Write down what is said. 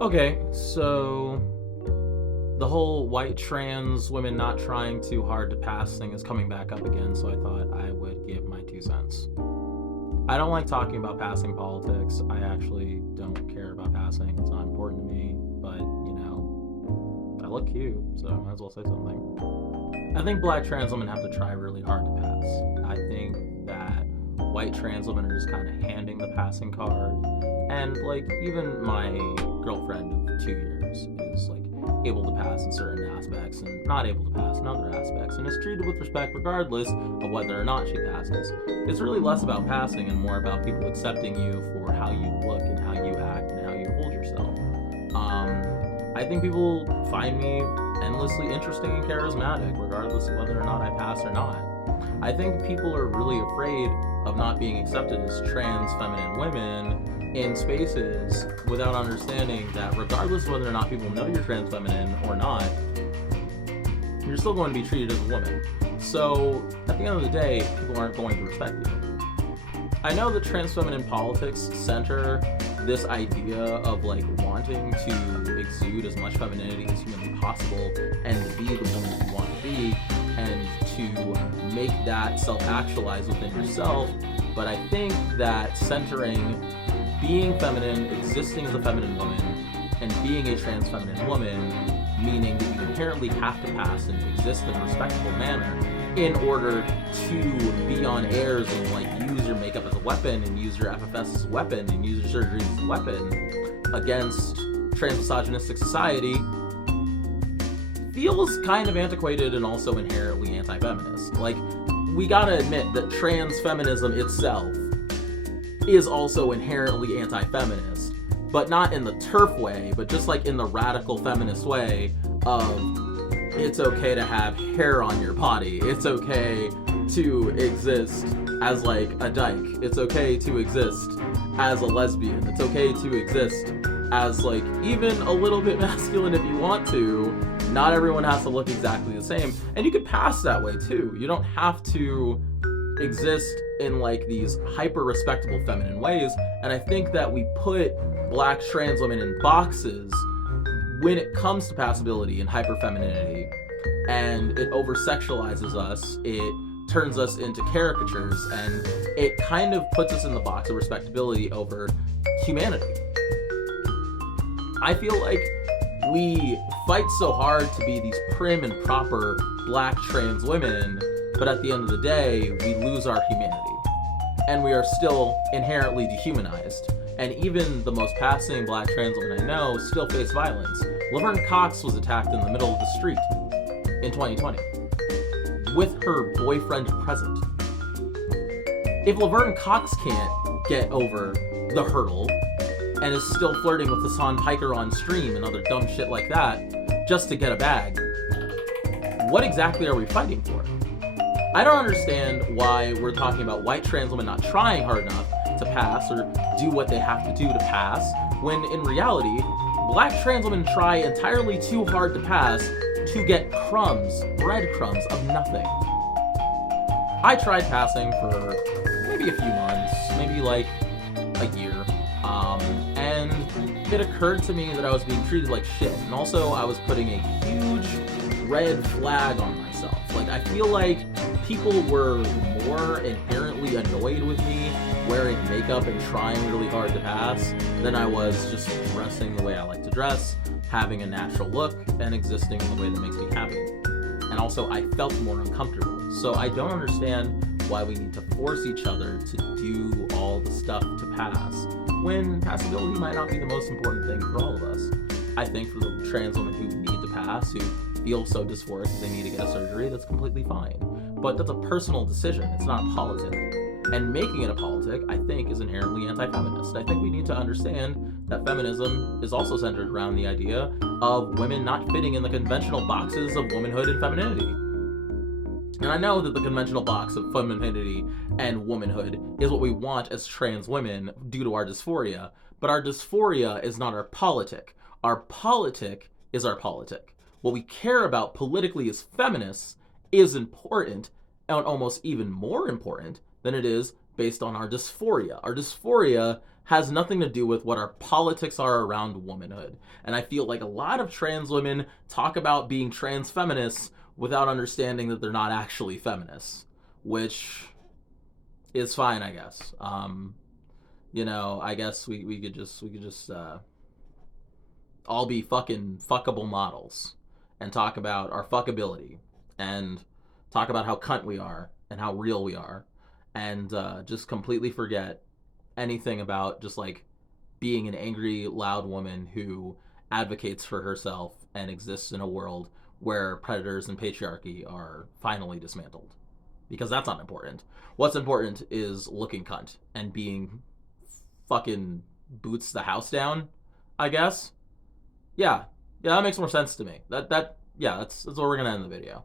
Okay, so the whole white trans women not trying too hard to pass thing is coming back up again, so I thought I would give my 2 cents. I don't like talking about passing politics. I actually don't care about passing. It's not important to me, but I look cute, so I might as well say something. I think black trans women have to try really hard to pass. I think that white trans women are just kind of handing the passing card. And, like, even my girlfriend of 2 years is, like, able to pass in certain aspects and not able to pass in other aspects, and is treated with respect regardless of whether or not she passes. It's really less about passing and more about people accepting you for how you look and how you act and how you hold yourself. I think people find me endlessly interesting and charismatic, regardless of whether or not I pass or not. I think people are really afraid of not being accepted as trans feminine women in spaces without understanding that regardless of whether or not people know you're trans feminine or not, you're still going to be treated as a woman. So at the end of the day, people aren't going to respect you. I know that trans feminine politics center this idea of like wanting to exude as much femininity as humanly possible and to be the woman you want to be and to make that self-actualize within yourself. But I think that centering being feminine, existing as a feminine woman, and being a trans feminine woman, meaning that you inherently have to pass and exist in a respectable manner in order to be on airs and like use your makeup as a weapon and use your FFS as a weapon and use your surgery as a weapon against trans misogynistic society feels kind of antiquated and also inherently anti-feminist. Like, we gotta admit that trans feminism itself is also inherently anti-feminist, but not in the TERF way, but just like in the radical feminist way of it's okay to have hair on your body, it's okay to exist as like a dyke, it's okay to exist as a lesbian, it's okay to exist as like even a little bit masculine if you want to. Not everyone has to look exactly the same, and you could pass that way too. You don't have to exist in like these hyper respectable feminine ways. And I think that we put black trans women in boxes when it comes to passability and hyper femininity, and it over sexualizes us, it turns us into caricatures, and it kind of puts us in the box of respectability over humanity. I feel like we fight so hard to be these prim and proper black trans women, but at the end of the day, we lose our humanity. And we are still inherently dehumanized. And even the most passing black trans women I know still face violence. Laverne Cox was attacked in the middle of the street in 2020 with her boyfriend present. If Laverne Cox can't get over the hurdle and is still flirting with Hassan Piker on stream and other dumb shit like that just to get a bag, what exactly are we fighting for? I don't understand why we're talking about white trans women not trying hard enough to pass or do what they have to do to pass, when in reality, black trans women try entirely too hard to pass to get crumbs, breadcrumbs of nothing. I tried passing for maybe a few months, maybe like a year, and it occurred to me that I was being treated like shit, and also I was putting a huge red flag on myself. Like, I feel like people were more inherently annoyed with me wearing makeup and trying really hard to pass than I was just dressing the way I like to dress, having a natural look, and existing in the way that makes me happy. And also, I felt more uncomfortable. So I don't understand why we need to force each other to do all the stuff to pass, when passability might not be the most important thing for all of us. I think for the trans women who need to pass, who feel so dysphoric that they need to get a surgery, that's completely fine. But that's a personal decision, it's not a politic. And making it a politic, I think, is inherently anti-feminist. I think we need to understand that feminism is also centered around the idea of women not fitting in the conventional boxes of womanhood and femininity. And I know that the conventional box of femininity and womanhood is what we want as trans women due to our dysphoria, but our dysphoria is not our politic. Our politic is our politic. What we care about politically as feminists is important, and almost even more important than it is based on our dysphoria. Our dysphoria has nothing to do with what our politics are around womanhood. And I feel like a lot of trans women talk about being trans feminists without understanding that they're not actually feminists, which is fine, I guess. I guess we could just all be fucking fuckable models and talk about our fuckability and talk about how cunt we are and how real we are and just completely forget anything about just like being an angry, loud woman who advocates for herself and exists in a world where predators and patriarchy are finally dismantled. Because that's not important. What's important is looking cunt and being fucking boots the house down, I guess. Yeah. Yeah, that makes more sense to me. That's where we're gonna end the video.